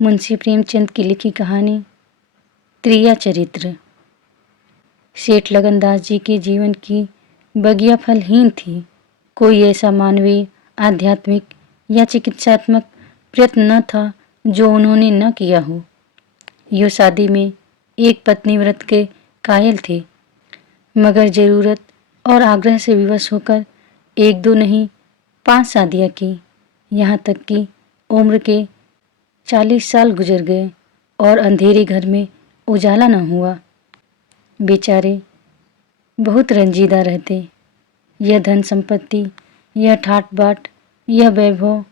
मुंशी प्रेमचंद की लिखी कहानी त्रिया चरित्र। सेठ लगनदास जी के जीवन की बगिया फलहीन थी। कोई ऐसा मानवीय, आध्यात्मिक या चिकित्सात्मक प्रयत्न न था जो उन्होंने न किया हो। यो शादी में एक पत्नी व्रत के कायल थे, मगर जरूरत और आग्रह से विवश होकर एक दो नहीं 5 शादियाँ की। यहाँ तक कि उम्र के 40 साल गुजर गए और अंधेरे घर में उजाला न हुआ। बेचारे बहुत रंजीदा रहते। यह धन संपत्ति, यह ठाट बाट, यह वैभव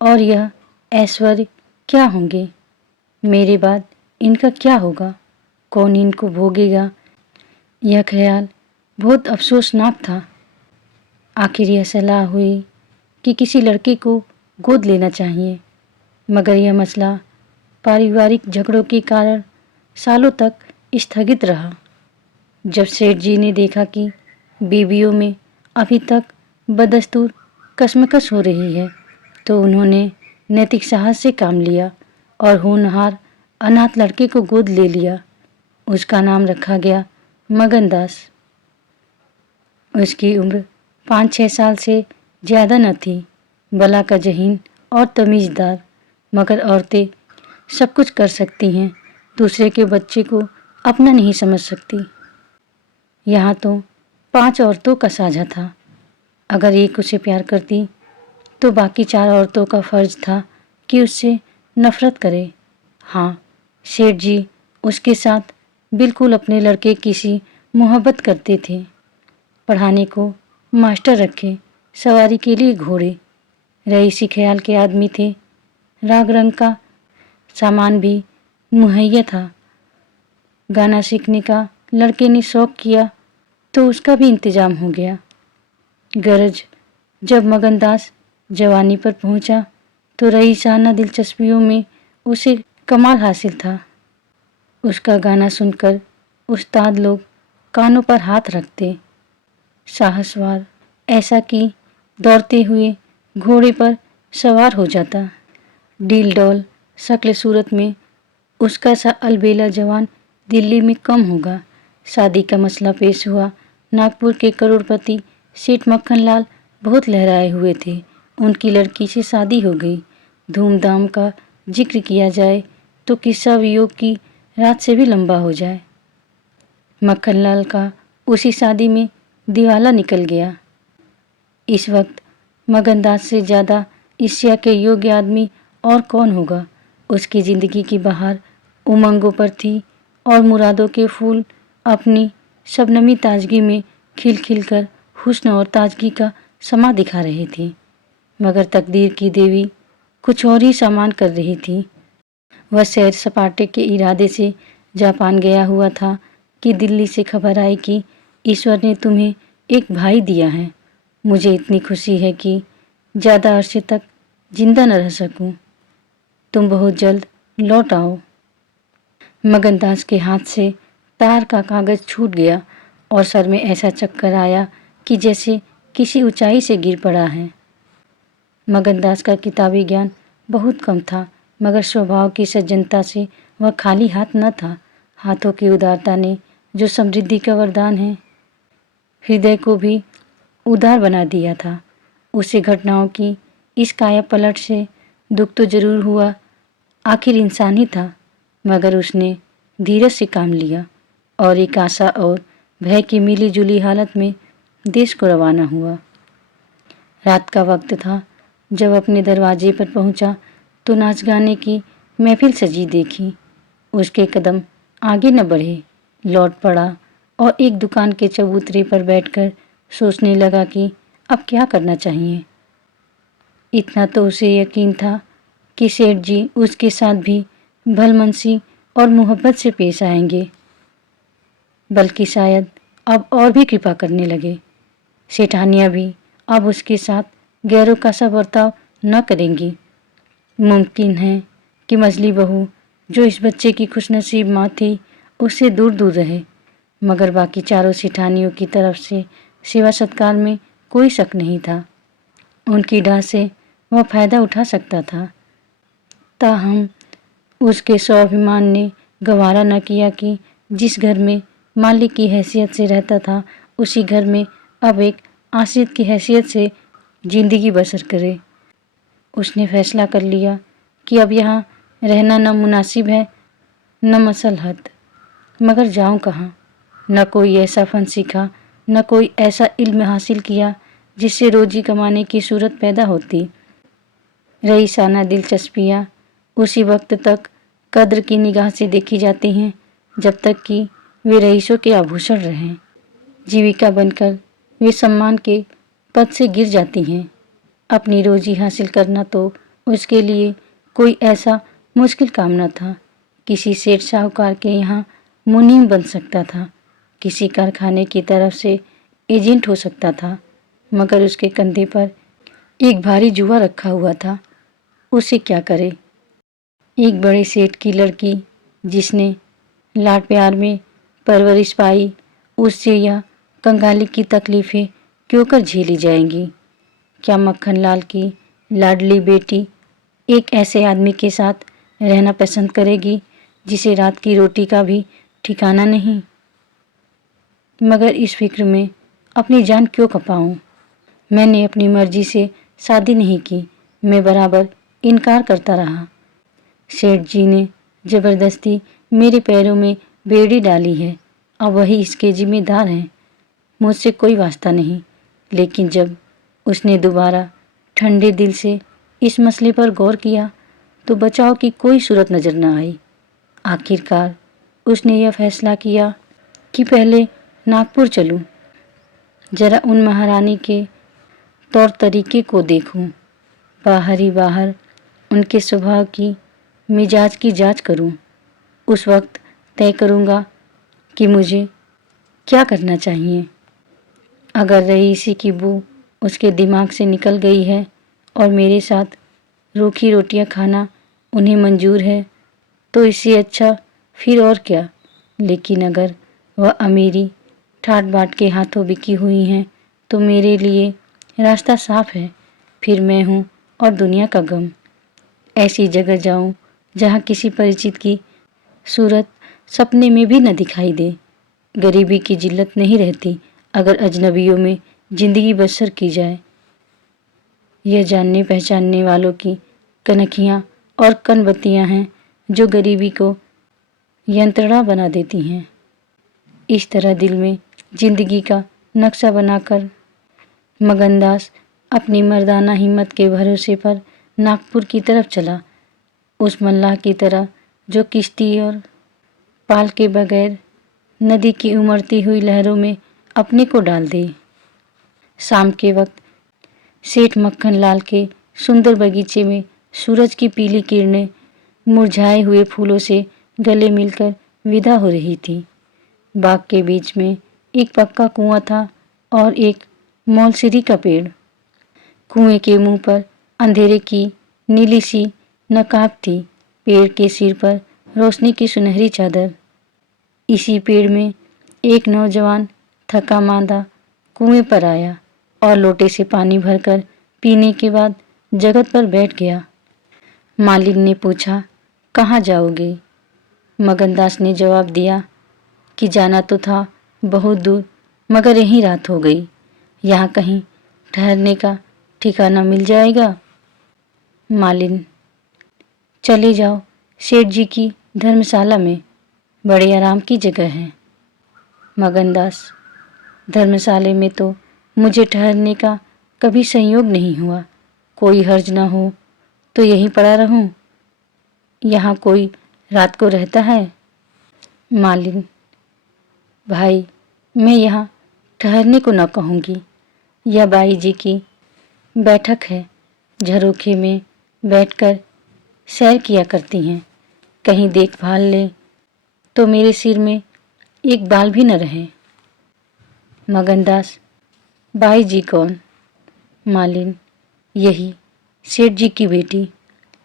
और यह ऐश्वर्य क्या होंगे? मेरे बाद इनका क्या होगा? कौन इनको भोगेगा? यह ख्याल बहुत अफसोसनाक था। आखिर यह सलाह हुई कि किसी लड़के को गोद लेना चाहिए, मगर यह मसला पारिवारिक झगड़ों के कारण सालों तक स्थगित रहा। जब सेठ जी ने देखा कि बीवियों में अभी तक बदस्तूर कशमकश हो रही है, तो उन्होंने नैतिक साहस से काम लिया और होनहार अनाथ लड़के को गोद ले लिया। उसका नाम रखा गया मगनदास। उसकी उम्र 5-6 साल से ज़्यादा न थी। भला का जहीन और तमीज़दार। मगर औरतें सब कुछ कर सकती हैं, दूसरे के बच्चे को अपना नहीं समझ सकती। यहाँ तो 5 औरतों का साझा था। अगर एक उसे प्यार करती तो बाकी 4 औरतों का फर्ज था कि उससे नफरत करे। हाँ, सेठ जी उसके साथ बिल्कुल अपने लड़के की सी मोहब्बत करते थे। पढ़ाने को मास्टर रखे, सवारी के लिए घोड़े। रईसी ख्याल के आदमी थे। राग रंग का सामान भी मुहैया था। गाना सीखने का लड़के ने शौक किया तो उसका भी इंतजाम हो गया। गरज जब मगनदास जवानी पर पहुंचा तो रईसाना दिलचस्पियों में उसे कमाल हासिल था। उसका गाना सुनकर उस्ताद लोग कानों पर हाथ रखते। साहसवार, ऐसा कि दौड़ते हुए घोड़े पर सवार हो जाता। डील डौल शक्ल सूरत में उसका सा अलबेला जवान दिल्ली में कम होगा। शादी का मसला पेश हुआ। नागपुर के करोड़पति सेठ मक्खनलाल बहुत लहराए हुए थे। उनकी लड़की से शादी हो गई। धूमधाम का जिक्र किया जाए तो किस्सा वियोग की रात से भी लंबा हो जाए। मक्खनलाल का उसी शादी में दिवाला निकल गया। इस वक्त मगनदास से ज़्यादा ईर्ष्या के योग्य आदमी और कौन होगा? उसकी ज़िंदगी की बहार उमंगों पर थी और मुरादों के फूल अपनी शबनमी ताजगी में खिल खिल कर हुस्न और ताजगी का समा दिखा रहे थे। मगर तकदीर की देवी कुछ और ही सामान कर रही थी। वह सैर सपाटे के इरादे से जापान गया हुआ था कि दिल्ली से खबर आई कि ईश्वर ने तुम्हें एक भाई दिया है। मुझे इतनी खुशी है कि ज़्यादा अरसे तक जिंदा न रह सकूं। तुम बहुत जल्द लौट आओ। मगनदास के हाथ से तार का कागज छूट गया और सर में ऐसा चक्कर आया कि जैसे किसी ऊंचाई से गिर पड़ा है। मगनदास का किताबी ज्ञान बहुत कम था, मगर स्वभाव की सज्जनता से वह खाली हाथ न था। हाथों की उदारता ने, जो समृद्धि का वरदान है, हृदय को भी उदार बना दिया था। उसे घटनाओं की इस काया पलट से दुख तो जरूर हुआ, आखिर इंसान ही था, मगर उसने धीरज से काम लिया और एक आशा और भय की मिली जुली हालत में देश को रवाना हुआ। रात का वक्त था। जब अपने दरवाजे पर पहुंचा तो नाच गाने की महफिल सजी देखी। उसके कदम आगे न बढ़े, लौट पड़ा और एक दुकान के चबूतरे पर बैठकर सोचने लगा कि अब क्या करना चाहिए। इतना तो उसे यकीन था कि सेठ जी उसके साथ भी भलमनसी और मोहब्बत से पेश आएंगे, बल्कि शायद अब और भी कृपा करने लगे। सेठानियाँ भी अब उसके साथ गैरों का सा बर्ताव न करेंगी। मुमकिन है कि मझली बहू, जो इस बच्चे की खुशनसीब माँ थी, उससे दूर दूर रहे, मगर बाकी चारों सेठानियों की तरफ से सेवा सत्कार में कोई शक नहीं था। उनकी डाह से वह फायदा उठा सकता था। ताहम उसके स्वाभिमान ने गवारा न किया कि जिस घर में मालिक की हैसियत से रहता था उसी घर में अब एक आश्रित की हैसियत से जिंदगी बसर करे। उसने फैसला कर लिया कि अब यहाँ रहना न मुनासिब है न मसलहत। मगर जाऊँ कहाँ? न कोई ऐसा फन सीखा, न कोई ऐसा इल्म हासिल किया जिससे रोजी कमाने की सूरत पैदा होती। रईसाना दिलचस्पियाँ उसी वक्त तक कद्र की निगाह से देखी जाती हैं जब तक कि वे रईसों के आभूषण रहें। जीविका बनकर वे सम्मान के पद से गिर जाती हैं। अपनी रोजी हासिल करना तो उसके लिए कोई ऐसा मुश्किल काम न था। किसी सेठ साहूकार के यहाँ मुनीम बन सकता था, किसी कारखाने की तरफ से एजेंट हो सकता था, मगर उसके कंधे पर एक भारी जुआ रखा हुआ था। उसे क्या करे? एक बड़े सेठ की लड़की जिसने लाड प्यार में परवरिश पाई, उससे यह कंगाली की तकलीफ़ें क्यों कर झेली जाएंगी? क्या मक्खन लाल की लाडली बेटी एक ऐसे आदमी के साथ रहना पसंद करेगी जिसे रात की रोटी का भी ठिकाना नहीं? मगर इस फिक्र में अपनी जान क्यों खपाऊं? मैंने अपनी मर्जी से शादी नहीं की, मैं बराबर इनकार करता रहा। सेठ जी ने ज़बरदस्ती मेरे पैरों में बेड़ी डाली है, अब वही इसके जिम्मेदार हैं। मुझसे कोई वास्ता नहीं। लेकिन जब उसने दोबारा ठंडे दिल से इस मसले पर गौर किया तो बचाव की कोई सूरत नज़र न आई। आखिरकार उसने यह फैसला किया कि पहले नागपुर चलूं, जरा उन महारानी के तौर तरीके को देखूं, बाहर ही बाहर उनके स्वभाव की मिजाज की जांच करूं। उस वक्त तय करूंगा कि मुझे क्या करना चाहिए। अगर रईसी की बू उसके दिमाग से निकल गई है और मेरे साथ रूखी रोटियां खाना उन्हें मंजूर है तो इससे अच्छा फिर और क्या। लेकिन अगर वह अमीरी ठाट बाट के हाथों बिकी हुई हैं तो मेरे लिए रास्ता साफ है। फिर मैं हूँ और दुनिया का गम। ऐसी जगह जाऊँ जहाँ किसी परिचित की सूरत सपने में भी न दिखाई दे। गरीबी की जिल्लत नहीं रहती अगर अजनबियों में जिंदगी बसर की जाए। यह जानने पहचानने वालों की कनखियाँ और कनबत्तियाँ हैं जो गरीबी को यंत्रणा बना देती हैं। इस तरह दिल में जिंदगी का नक्शा बनाकर मगनदास अपनी मर्दाना हिम्मत के भरोसे पर नागपुर की तरफ चला, उस मल्लाह की तरह जो किश्ती और पाल के बगैर नदी की उमड़ती हुई लहरों में अपने को डाल दे। शाम के वक्त सेठ मक्खन लाल के सुंदर बगीचे में सूरज की पीली किरणें मुरझाए हुए फूलों से गले मिलकर विदा हो रही थी। बाग के बीच में एक पक्का कुआं था और एक मौलसिरी का पेड़। कुएं के मुंह पर अंधेरे की नीली सी नकाब थी, पेड़ के सिर पर रोशनी की सुनहरी चादर। इसी पेड़ में एक नौजवान थका मांदा कुएं पर आया और लोटे से पानी भरकर पीने के बाद जगत पर बैठ गया। मालिक ने पूछा, कहाँ जाओगे? मगनदास ने जवाब दिया कि जाना तो था बहुत दूर, मगर यहीं रात हो गई। यहाँ कहीं ठहरने का ठिकाना मिल जाएगा? मालिन, चले जाओ सेठ जी की धर्मशाला में, बड़े आराम की जगह है। मगनदास, धर्मशाले में तो मुझे ठहरने का कभी संयोग नहीं हुआ। कोई हर्ज न हो तो यहीं पड़ा रहूं। यहाँ कोई रात को रहता है? मालिन, भाई, मैं यहाँ ठहरने को न कहूँगी। यह बाई जी की बैठक है। झरोखे में बैठकर सैर किया करती हैं। कहीं देखभाल ले तो मेरे सिर में एक बाल भी न रहे। मगनदास, बाई जी कौन? मालिन, यही सेठ जी की बेटी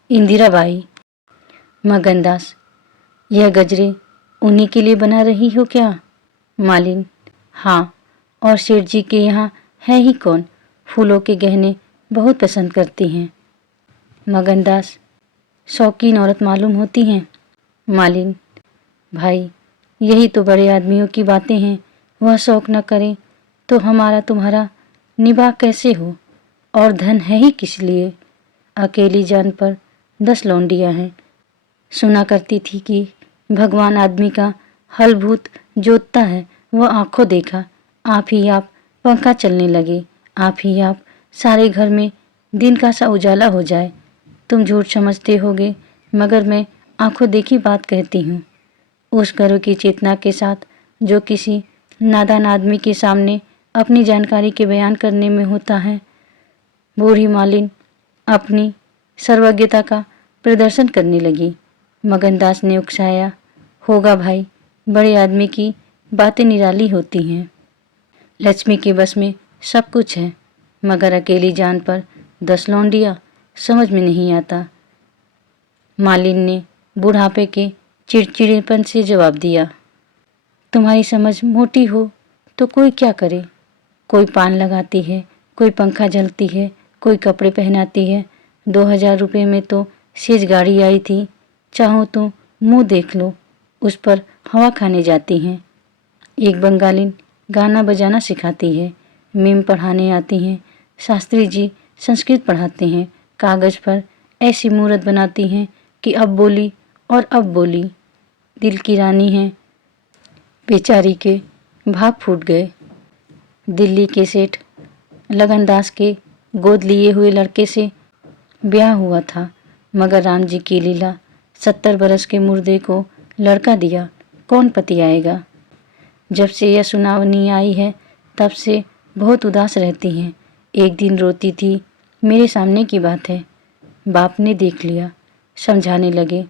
इंदिरा बाई। मगनदास, यह गजरे उन्हीं के लिए बना रही हो क्या? मालिन, हाँ, और सेठ जी के यहाँ है ही कौन, फूलों के गहने बहुत पसंद करती हैं। मगनदास, शौकीन औरत मालूम होती हैं। मालिन, भाई यही तो बड़े आदमियों की बातें हैं। वह शौक न करें तो हमारा तुम्हारा निबाह कैसे हो? और धन है ही किस लिए? अकेली जान पर 10 लौंडियां हैं। सुना करती थी कि भगवान आदमी का हलभूत जोतता है। वह आंखों देखा, आप ही आप पंखा चलने लगे, आप ही आप सारे घर में दिन का सा उजाला हो जाए। तुम झूठ समझते होगे, मगर मैं आंखों देखी बात कहती हूँ। उस गर्व की चेतना के साथ जो किसी नादान आदमी के सामने अपनी जानकारी के बयान करने में होता है। बूढ़ी मालिन अपनी सर्वज्ञता का प्रदर्शन करने लगी। मगनदास ने उकसाया, होगा भाई, बड़े आदमी की बातें निराली होती हैं। लक्ष्मी के बस में सब कुछ है, मगर अकेली जान पर 10 लौंडिया समझ में नहीं आता। मालिन ने बुढ़ापे के चिड़चिड़ेपन से जवाब दिया, तुम्हारी समझ मोटी हो तो कोई क्या करे? कोई पान लगाती है, कोई पंखा झलती है, कोई कपड़े पहनाती है। 2000 रुपये में तो सेज गाड़ी आई थी। चाहो तो मुंह देख लो, उस पर हवा खाने जाती हैं। एक बंगालिन गाना बजाना सिखाती है, मीम पढ़ाने आती हैं। शास्त्री जी संस्कृत पढ़ाते हैं। कागज़ पर ऐसी मूरत बनाती हैं कि अब बोली और अब बोली। दिल की रानी हैं। बेचारी के भाग फूट गए। दिल्ली के सेठ लगनदास के गोद लिए हुए लड़के से ब्याह हुआ था, मगर राम जी की लीला 70 बरस के मुर्दे को लड़का दिया, कौन पति आएगा? जब से यह सुनावनी आई है तब से बहुत उदास रहती हैं। एक दिन रोती थी, मेरे सामने की बात है। बाप ने देख लिया, समझाने लगे,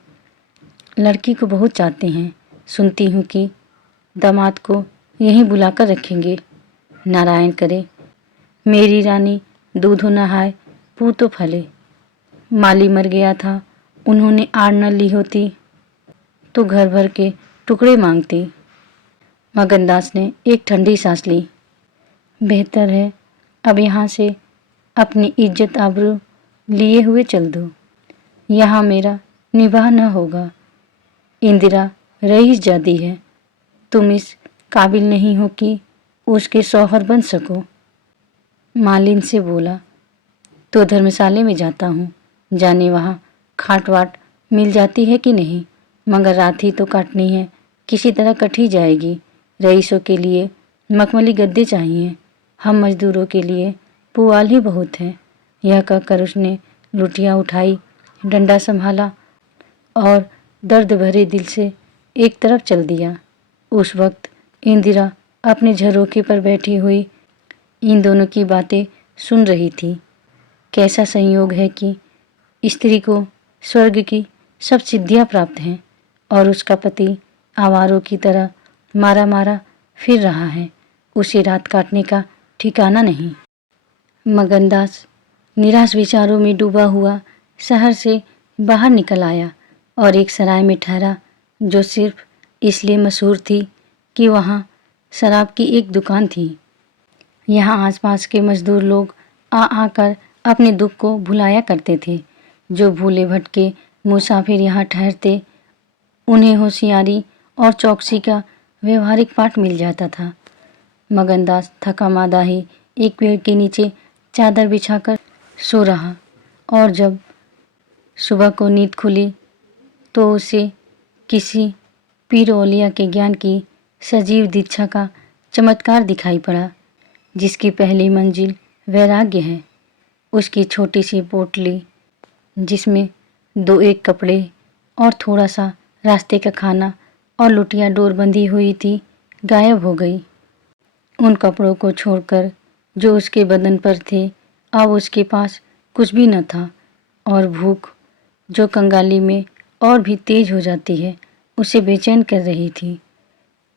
लड़की को बहुत चाहते हैं। सुनती हूँ कि दामाद को यहीं बुलाकर रखेंगे। नारायण करे, मेरी रानी दूधो नहाए पूतो फले। माली मर गया था, उन्होंने आड़ न ली होती तो घर भर के टुकड़े मांगती। मगनदास ने एक ठंडी सांस ली। बेहतर है अब यहाँ से अपनी इज्जत आबरू लिए हुए चल दो। यहाँ मेरा निबाह न होगा। इंदिरा रईस जादी है, तुम इस काबिल नहीं हो कि उसके शौहर बन सको। मालिन से बोला, तो धर्मशाले में जाता हूँ, जाने वहाँ खाट वाट मिल जाती है कि नहीं, मगर रात ही तो काटनी है, किसी तरह कट ही जाएगी। रईसों के लिए मखमली गद्दे चाहिए, हम मजदूरों के लिए पुआल ही बहुत है। यह कहकर उसने लुटिया उठाई, डंडा संभाला और दर्द भरे दिल से एक तरफ चल दिया। उस वक्त इंदिरा अपने झरोखे पर बैठी हुई इन दोनों की बातें सुन रही थी। कैसा संयोग है कि स्त्री को स्वर्ग की सब सिद्धियां प्राप्त हैं और उसका पति आवारों की तरह मारा मारा फिर रहा है। उसे रात काटने का ठिकाना नहीं। मगनदास निराश विचारों में डूबा हुआ शहर से बाहर निकल आया और एक सराय में ठहरा, जो सिर्फ इसलिए मशहूर थी कि वहाँ शराब की एक दुकान थी। यहाँ आसपास के मजदूर लोग आ आकर अपने दुख को भुलाया करते थे। जो भूले भटके मुसाफिर यहाँ ठहरते, उन्हें होशियारी और चौकसी का व्यवहारिक पाठ मिल जाता था। मगनदास थका मादा ही एक पेड़ के नीचे चादर बिछाकर सो रहा और जब सुबह को नींद खुली तो उसे किसी पीर औलिया के ज्ञान की सजीव दीक्षा का चमत्कार दिखाई पड़ा, जिसकी पहली मंजिल वैराग्य है। उसकी छोटी सी पोटली, जिसमें 2-1 कपड़े और थोड़ा सा रास्ते का खाना और लुटिया डोर बंधी हुई थी, गायब हो गई। उन कपड़ों को छोड़कर जो उसके बदन पर थे, अब उसके पास कुछ भी न था और भूख, जो कंगाली में और भी तेज हो जाती है, उसे बेचैन कर रही थी।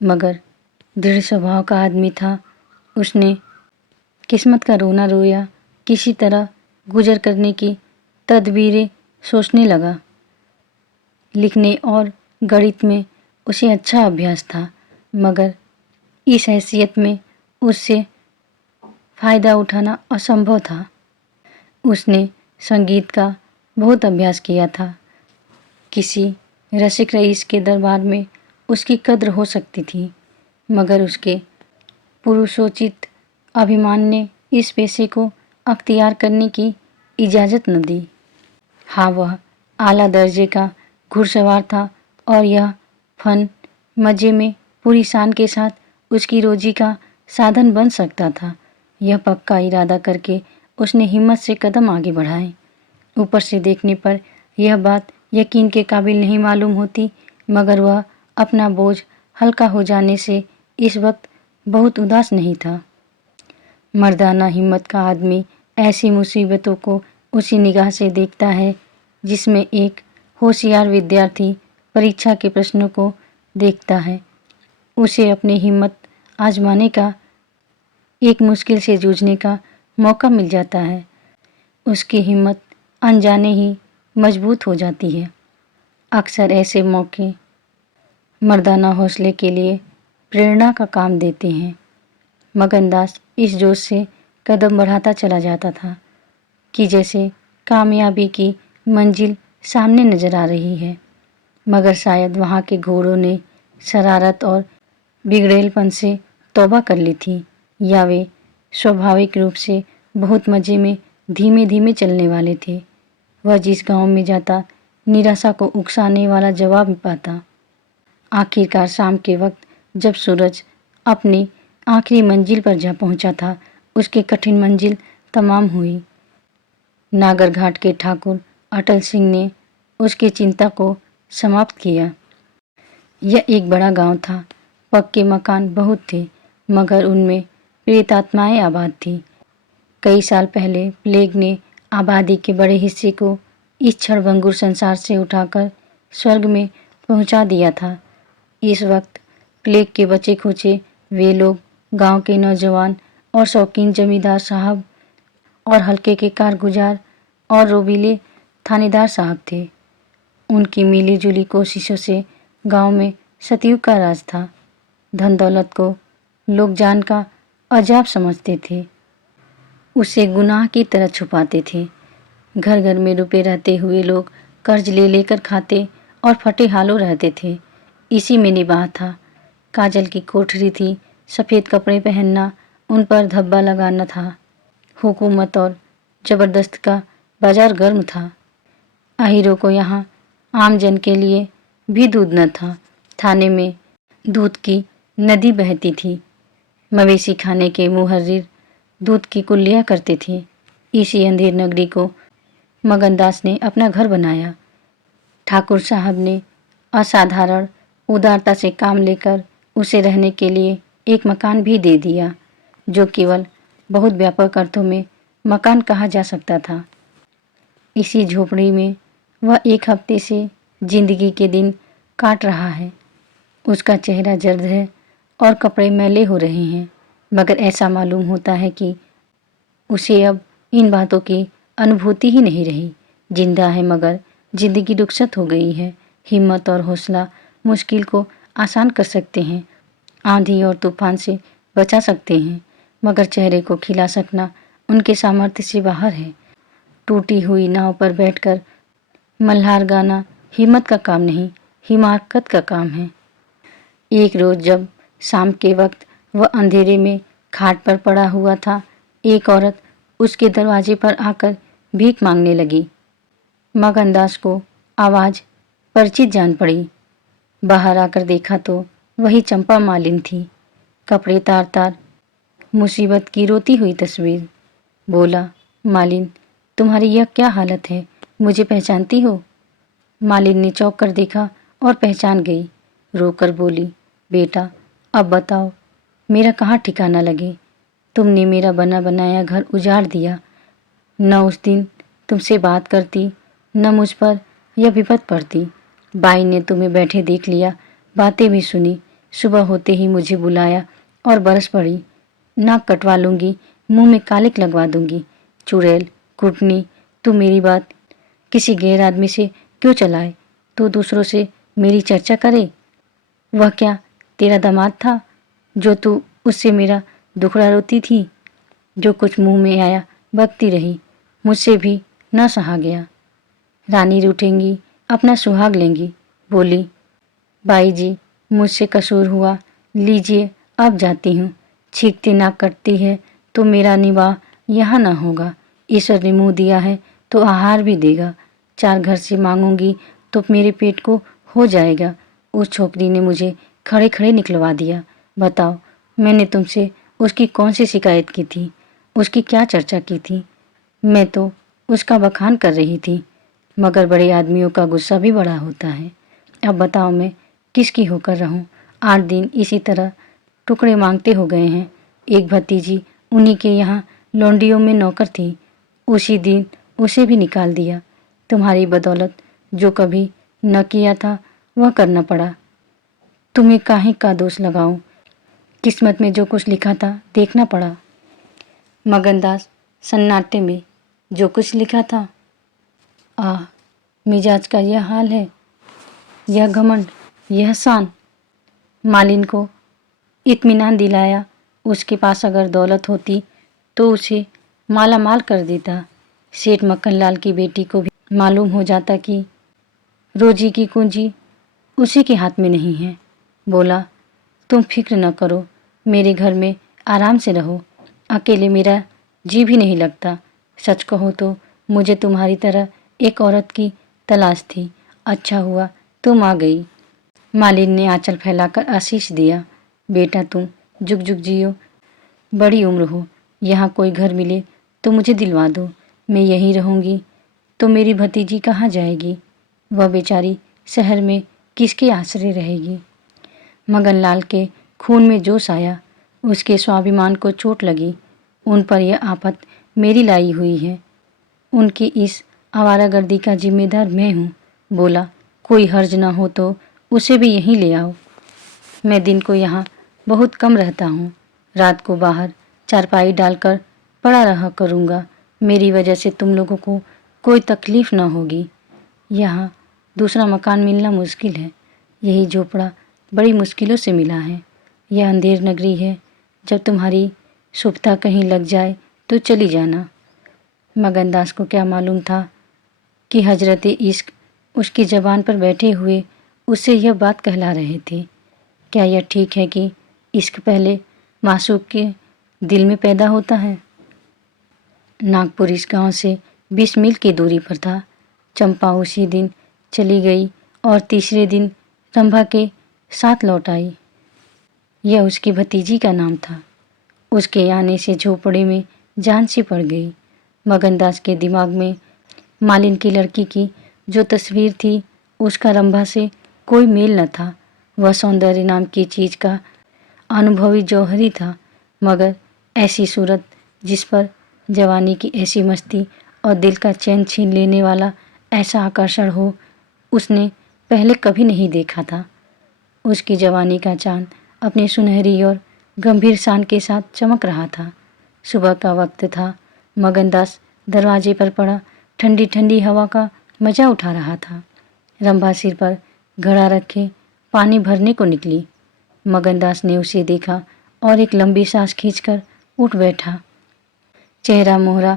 मगर दृढ़ स्वभाव का आदमी था। उसने किस्मत का रोना रोया, किसी तरह गुजर करने की तदबीरें सोचने लगा। लिखने और गणित में उसे अच्छा अभ्यास था, मगर इस हैसियत में उससे फ़ायदा उठाना असंभव था। उसने संगीत का बहुत अभ्यास किया था, किसी रसिक रईस के दरबार में उसकी कद्र हो सकती थी, मगर उसके पुरुषोचित अभिमान ने इस पेशे को अख्तियार करने की इजाज़त न दी। हाँ, वह आला दर्जे का घुड़सवार था और यह फन मज़े में पूरी शान के साथ उसकी रोजी का साधन बन सकता था। यह पक्का इरादा करके उसने हिम्मत से कदम आगे बढ़ाए। ऊपर से देखने पर यह बात यकीन के काबिल नहीं मालूम होती, मगर वह अपना बोझ हल्का हो जाने से इस वक्त बहुत उदास नहीं था। मर्दाना हिम्मत का आदमी ऐसी मुसीबतों को उसी निगाह से देखता है जिसमें एक होशियार विद्यार्थी परीक्षा के प्रश्नों को देखता है। उसे अपनी हिम्मत आजमाने का, एक मुश्किल से जूझने का मौका मिल जाता है। उसकी हिम्मत अनजाने ही मजबूत हो जाती है। अक्सर ऐसे मौके मर्दाना हौसले के लिए प्रेरणा का काम देते हैं। मगनदास इस जोश से कदम बढ़ाता चला जाता था कि जैसे कामयाबी की मंजिल सामने नजर आ रही है, मगर शायद वहाँ के घोड़ों ने शरारत और बिगड़ेलपन से तौबा कर ली थी, या वे स्वाभाविक रूप से बहुत मज़े में धीमे धीमे चलने वाले थे। वह जिस गांव में जाता निराशा को उकसाने वाला जवाब पाता। आखिरकार शाम के वक्त जब सूरज अपनी आखिरी मंजिल पर जा पहुंचा था, उसकी कठिन मंजिल तमाम हुई। नागरघाट के ठाकुर अटल सिंह ने उसकी चिंता को समाप्त किया। यह एक बड़ा गांव था। पक्के मकान बहुत थे, मगर उनमें प्रेतात्माएं आबाद थी। कई साल पहले प्लेग ने आबादी के बड़े हिस्से को इस क्षणभंगुर संसार से उठाकर स्वर्ग में पहुंचा दिया था। इस वक्त प्लेग के बचे खुचे वे लोग गांव के नौजवान और शौकीन जमींदार साहब और हल्के के कारगुजार और रोबीले थानेदार साहब थे। उनकी मिली जुली कोशिशों से गांव में सतयुग का राज था। धन दौलत को लोग जान का अजाब समझते थे, उसे गुनाह की तरह छुपाते थे। घर घर में रुपए रहते हुए लोग कर्ज ले लेकर खाते और फटे हालों रहते थे। इसी में निबाह था। काजल की कोठरी थी, सफ़ेद कपड़े पहनना, उन पर धब्बा लगाना था। हुकूमत और ज़बरदस्त का बाजार गर्म था। आहिरों को यहाँ आम जन के लिए भी दूध न था। थाने में दूध की नदी बहती थी। मवेशी खाने के मुहर्रिर दूध की कुल्लियाँ करते थे। इसी अंधेर नगरी को मगनदास ने अपना घर बनाया। ठाकुर साहब ने असाधारण उदारता से काम लेकर उसे रहने के लिए एक मकान भी दे दिया, जो केवल बहुत व्यापक अर्थों में मकान कहा जा सकता था। इसी झोपड़ी में वह एक हफ्ते से जिंदगी के दिन काट रहा है। उसका चेहरा जर्द है और कपड़े मैले हो रहे हैं, मगर ऐसा मालूम होता है कि उसे अब इन बातों की अनुभूति ही नहीं रही। जिंदा है, मगर जिंदगी रुखसत हो गई है। हिम्मत और हौसला मुश्किल को आसान कर सकते हैं, आंधी और तूफान से बचा सकते हैं, मगर चेहरे को खिला सकना उनके सामर्थ्य से बाहर है। टूटी हुई नाव पर बैठकर मल्हार गाना हिम्मत का काम नहीं, हिमाकत का काम है। एक रोज जब शाम के वक्त वह अंधेरे में खाट पर पड़ा हुआ था, एक औरत उसके दरवाजे पर आकर भीख मांगने लगी। मगनदास को आवाज़ परिचित जान पड़ी। बाहर आकर देखा तो वही चंपा मालिन थी, कपड़े तार तार, मुसीबत की रोती हुई तस्वीर। बोला, मालिन, तुम्हारी यह क्या हालत है? मुझे पहचानती हो? मालिन ने चौंक कर देखा और पहचान गई। रोकर बोली, बेटा, अब बताओ मेरा कहाँ ठिकाना लगे? तुमने मेरा बना बनाया घर उजाड़ दिया। न उस दिन तुमसे बात करती, न मुझ पर यह विपत पड़ती। बाई ने तुम्हें बैठे देख लिया, बातें भी सुनी। सुबह होते ही मुझे बुलाया और बरस पड़ी। नाक कटवा लूँगी, मुंह में कालिक लगवा दूँगी। चुड़ैल, कुटनी, तू मेरी बात किसी गैर आदमी से क्यों चलाए? तू दूसरों से मेरी चर्चा करे। वह क्या तेरा दामाद था जो तू उससे मेरा दुखड़ा रोती थी? जो कुछ मुंह में आया बकती रही, मुझसे भी न सहा गया। रानी रूठेंगी, अपना सुहाग लेंगी। बोली, बाई जी, मुझसे कसूर हुआ, लीजिए अब जाती हूँ। छींकती नाक कटती है तो मेरा निवाह यहाँ ना होगा। ईश्वर ने मुँह दिया है तो आहार भी देगा। 4 घर से मांगूंगी तो मेरे पेट को हो जाएगा। उस छोकरी ने मुझे खड़े खड़े निकलवा दिया। बताओ, मैंने तुमसे उसकी कौन सी शिकायत की थी? उसकी क्या चर्चा की थी? मैं तो उसका बखान कर रही थी, मगर बड़े आदमियों का गुस्सा भी बड़ा होता है। अब बताओ मैं किसकी होकर रहूं? 8 दिन इसी तरह टुकड़े मांगते हो गए हैं। एक भतीजी उन्हीं के यहाँ लौंडियों में नौकर थी, उसी दिन उसे भी निकाल दिया। तुम्हारी बदौलत जो कभी न किया था वह करना पड़ा। तुम्हें काहे का दोष लगाऊं? किस्मत में जो कुछ लिखा था देखना पड़ा। मगनदास सन्नाटे में, जो कुछ लिखा था? आह, मिजाज का यह हाल है, यह घमंड, यह शान। मालिन को इत्मीनान दिलाया। उसके पास अगर दौलत होती तो उसे माला माल कर देता। सेठ मक्खनलाल की बेटी को भी मालूम हो जाता कि रोजी की कुंजी उसी के हाथ में नहीं है। बोला, तुम फिक्र न करो, मेरे घर में आराम से रहो। अकेले मेरा जी भी नहीं लगता। सच कहो तो मुझे तुम्हारी तरह एक औरत की तलाश थी। अच्छा हुआ तुम आ गई। मालिन ने आंचल फैलाकर आशीष दिया। बेटा तुम जुग जुग जियो, बड़ी उम्र हो। यहाँ कोई घर मिले तो मुझे दिलवा दो। मैं यहीं रहूँगी तो मेरी भतीजी कहाँ जाएगी? वह बेचारी शहर में किसके आश्रय रहेगी? मगनलाल के खून में जोश आया। उसके स्वाभिमान को चोट लगी। उन पर यह आफत मेरी लाई हुई है। उनकी इस आवारागर्दी का जिम्मेदार मैं हूँ। बोला, कोई हर्ज ना हो तो उसे भी यहीं ले आओ। मैं दिन को यहाँ बहुत कम रहता हूँ। रात को बाहर चारपाई डालकर पड़ा रहा करूँगा। मेरी वजह से तुम लोगों को कोई तकलीफ ना होगी। यहाँ दूसरा मकान मिलना मुश्किल है। यही झोपड़ा बड़ी मुश्किलों से मिला है। यह अंधेर नगरी है। जब तुम्हारी शुभता कहीं लग जाए तो चली जाना। मगनदास को क्या मालूम था कि हजरत इश्क उसकी ज़बान पर बैठे हुए उससे यह बात कहला रहे थे। क्या यह ठीक है कि इश्क पहले मासूक के दिल में पैदा होता है? नागपुर इस गांव से 20 मील की दूरी पर था। चंपा उसी दिन चली गई और तीसरे दिन रंभा के साथ लौट आई। यह उसकी भतीजी का नाम था। उसके आने से झोपड़े में जान सी पड़ गई। मगनदास के दिमाग में मालिन की लड़की की जो तस्वीर थी उसका रंभा से कोई मेल न था। वह सौंदर्य नाम की चीज़ का अनुभवी जौहरी था, मगर ऐसी सूरत जिस पर जवानी की ऐसी मस्ती और दिल का चैन छीन लेने वाला ऐसा आकर्षण हो, उसने पहले कभी नहीं देखा था। उसकी जवानी का चांद अपनी सुनहरी और गंभीर शान के साथ चमक रहा था। सुबह का वक्त था। मगनदास दरवाजे पर पड़ा ठंडी ठंडी हवा का मजा उठा रहा था। रंभा सिर पर घड़ा रखे पानी भरने को निकली। मगनदास ने उसे देखा और एक लंबी सांस खींचकर उठ बैठा। चेहरा मोहरा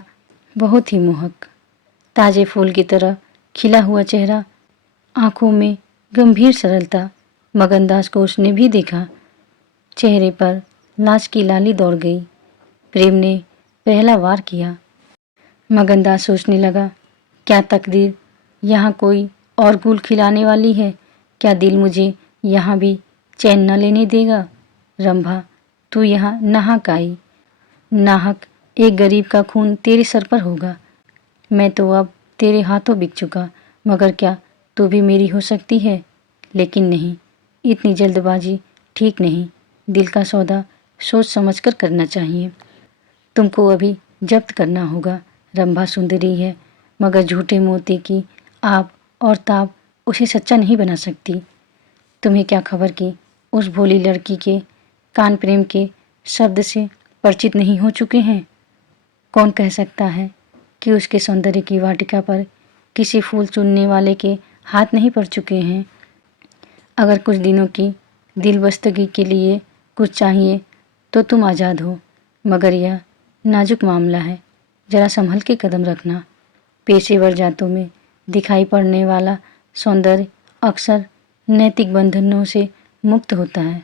बहुत ही मोहक, ताजे फूल की तरह खिला हुआ चेहरा, आंखों में गंभीर सरलता। मगनदास को उसने भी देखा। चेहरे पर लाज की लाली दौड़ गई। प्रेम ने पहला वार किया। मगनदास सोचने लगा, क्या तकदीर यहाँ कोई और गुल खिलाने वाली है? क्या दिल मुझे यहाँ भी चैन न लेने देगा? रंभा, तू यहाँ नाहक आई। नाहक एक गरीब का खून तेरे सर पर होगा। मैं तो अब तेरे हाथों बिक चुका, मगर क्या तू भी मेरी हो सकती है? लेकिन नहीं, इतनी जल्दबाजी ठीक नहीं। दिल का सौदा सोच समझकर करना चाहिए। तुमको अभी जब्त करना होगा। रंभा सुंदरी है, मगर झूठे मोती की आब और ताब उसे सच्चा नहीं बना सकती। तुम्हें क्या खबर कि उस भोली लड़की के कान प्रेम के शब्द से परिचित नहीं हो चुके हैं? कौन कह सकता है कि उसके सौंदर्य की वाटिका पर किसी फूल चुनने वाले के हाथ नहीं पड़ चुके हैं? अगर कुछ दिनों की दिलबस्तगी के लिए कुछ चाहिए तो तुम आज़ाद हो, मगर यह नाजुक मामला है। जरा संभल के कदम रखना। पेशेवर जातों में दिखाई पड़ने वाला सौंदर्य अक्सर नैतिक बंधनों से मुक्त होता है।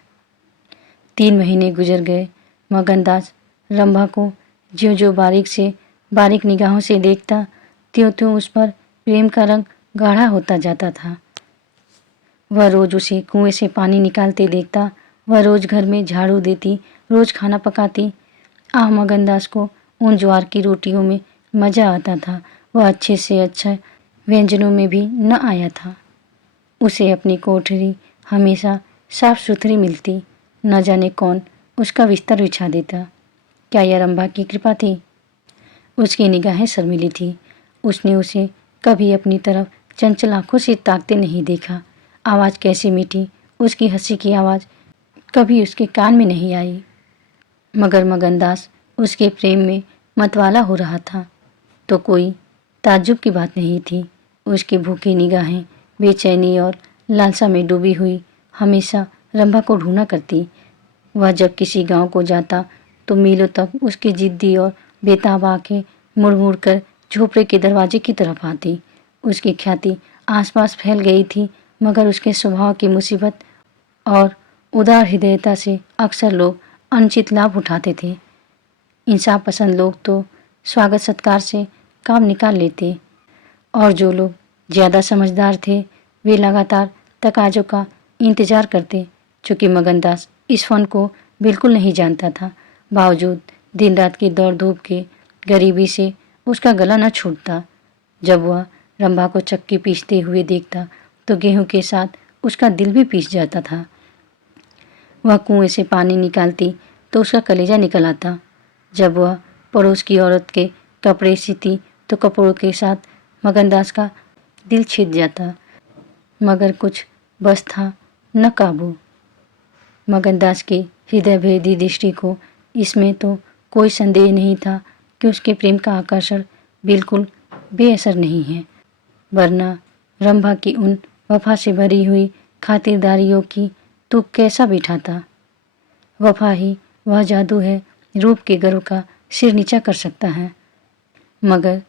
3 महीने गुजर गए। मगनदास रंभा को ज्यों-ज्यों बारीक से बारीक निगाहों से देखता, त्यों-त्यों उस पर प्रेम का रंग गाढ़ा होता जाता था। वह रोज उसे कुएं से पानी निकालते देखता, वह रोज घर में झाड़ू देती, रोज खाना पकाती। मगनदास को उन ज्वार की रोटियों में मजा आता था। वह अच्छे से अच्छा व्यंजनों में भी न आया था। उसे अपनी कोठरी हमेशा साफ सुथरी मिलती। न जाने कौन उसका बिस्तर बिछा देता। क्या यह रंभा की कृपा थी? उसकी निगाहें शर्मीली थी। उसने उसे कभी अपनी तरफ चंचल आंखों से ताकते नहीं देखा। आवाज़ कैसी मीठी, उसकी हंसी की आवाज़ कभी उसके कान में नहीं आई। मगर मगनदास उसके प्रेम में मतवाला हो रहा था तो कोई ताज्जुब की बात नहीं थी। उसकी भूखी निगाहें बेचैनी और लालसा में डूबी हुई हमेशा रंभा को ढूंढा करती। वह जब किसी गांव को जाता तो मीलों तक उसकी जिद्दी और बेताब आंखें मुड़ मुड़ कर झोपड़े के दरवाजे की तरफ आती। उसकी ख्याति आसपास फैल गई थी, मगर उसके स्वभाव की मुसीबत और उदार हृदयता से अक्सर लोग अनुचित लाभ उठाते थे। इंसाफ पसंद लोग तो स्वागत सत्कार से काम निकाल लेते, और जो लोग ज़्यादा समझदार थे वे लगातार तकाजों का इंतजार करते। चूँकि मगनदास इस फन को बिल्कुल नहीं जानता था, बावजूद दिन रात की दौड़ धूप के गरीबी से उसका गला न छूटता। जब वह रंभा को चक्की पीसते हुए देखता तो गेहूं के साथ उसका दिल भी पीस जाता था। वह कुएं से पानी निकालती तो उसका कलेजा निकल आता। जब वह पड़ोस की औरत के कपड़े सीती तो कपड़ों के साथ मगनदास का दिल छिद जाता। मगर कुछ बस था न काबू। मगनदास की हृदय भेदी दृष्टि को इसमें तो कोई संदेह नहीं था कि उसके प्रेम का आकर्षण बिल्कुल बेअसर नहीं है, वरना रंभा की उन वफा से भरी हुई खातिरदारियों की तू कैसा बिठाता। वफा ही वह जादू है, रूप के गर्व का सिर नीचा कर सकता है। मगर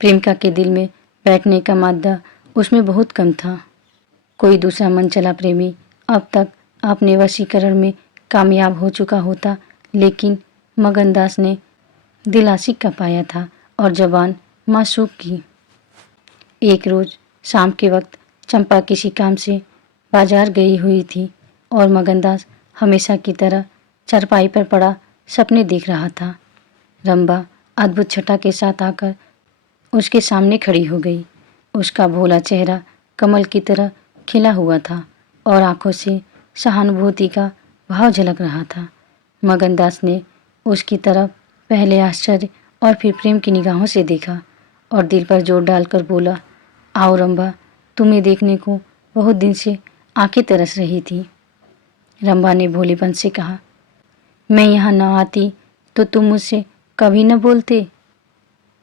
प्रेमिका के दिल में बैठने का मादा उसमें बहुत कम था। कोई दूसरा मनचला प्रेमी अब तक अपने वशीकरण में कामयाब हो चुका होता, लेकिन मगनदास ने दिल आशिक का पाया था और जबान मासूक की। एक रोज शाम के वक्त चंपा किसी काम से बाजार गई हुई थी और मगनदास हमेशा की तरह चारपाई पर पड़ा सपने देख रहा था। रंभा अद्भुत छटा के साथ आकर उसके सामने खड़ी हो गई। उसका भोला चेहरा कमल की तरह खिला हुआ था और आंखों से सहानुभूति का भाव झलक रहा था। मगनदास ने उसकी तरफ पहले आश्चर्य और फिर प्रेम की निगाहों से देखा और दिल पर जोर डालकर बोला, आओ रंभा, तुम्हें देखने को बहुत दिन से आंखें तरस रही थी। रंभा ने भोलेपन से कहा, मैं यहाँ न आती तो तुम मुझसे कभी न बोलते।